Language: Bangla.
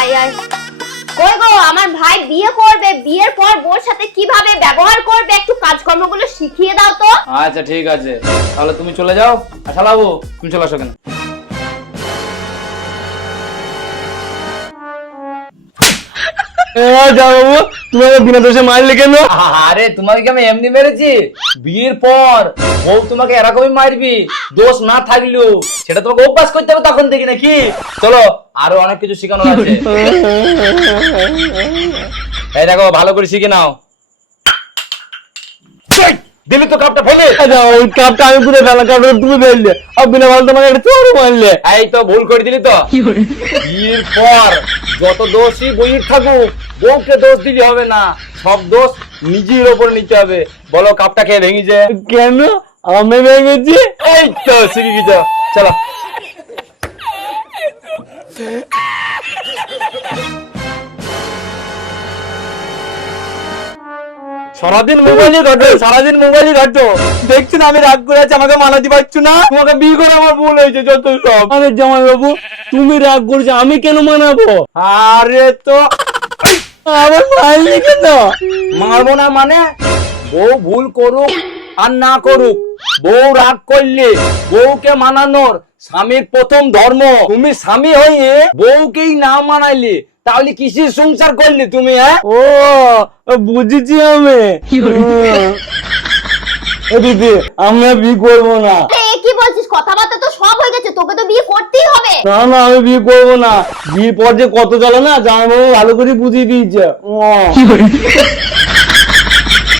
আয় আয়। কই গো, আমার ভাই বিয়ে করবে, বিয়ের পর বোর সাথে কিভাবে ব্যবহার করবে একটু কাজকর্মগুলো শিখিয়ে দাও তো। আচ্ছা ঠিক আছে, তাহলে তুমি চলে যাও। আর শালাবু তুমি চলে আসো কেন? তোমাকে বিনা দোষে মারলে কেন? আরে তোমাকে কি আমি এমনি মেরেছি? বিয়ের পর বউ তোমাকে এরকমই মারবি, দোষ না থাকলেও সেটা তোমাকে অভ্যাস করতে হবে তখন থেকে, নাকি? চলো, আরো অনেক কিছু শেখানো আছে। এই দেখো, ভালো করে শিখে নাও। দিলি তো কাপটা ফেলে। ওই কাপটা আমি পুরো ফেলা, কাপটা তুমি ফেললে, আর বিনা ভালো তোমাকে একটা চোরও মারলে। এই তো ভুল করে দিলি তো। বিয়ের পর যত দোষই বইয়ের থাকুক, বউকে দোষ দিলে হবে না, সব দোষ নিজের ওপর নিতে হবে। বলো, কাপটা খেয়ে ভেঙেছে কেন? আমি ভেঙেছি? এই তো শিখে গেছো, চলো। সারাদিন মোবাইলে ঘাটো, সারাদিন মোবাইলে ঘাটো, দেখছি না আমি রাগ করে আছি, আমাকে মানাতে পারছো না। তোমাকে বিয়ে করে আমার ভুল হয়েছে যত সব। আরে জামাই বাবু, তুমি রাগ করছো, আমি কেন মানাবো? আরে তো আমার মারলি কেন? মারবো না মানে? বউ ভুল করুক আর না করুক, বউ রাগ করলে বউকে মানানোর স্বামীর প্রথম ধর্ম। তুমি স্বামী হয়ে বউকেই না মানাইলে তাহলে কিসের সংসার করলে তুমি? হ্যাঁ, ও বুঝেছি আমি। ও দিদি, আমরা বিয়ে করবো না। আরে কি বলছিস? কথাবার্তা তো সব হয়ে গেছে, তোকে তো বিয়ে করতেই হবে। না না, আমি বিয়ে করবো না। বিয়ের পর যে কত চলে না, জামাই বাবু ভালো করে বুঝিয়ে দিয়েছে।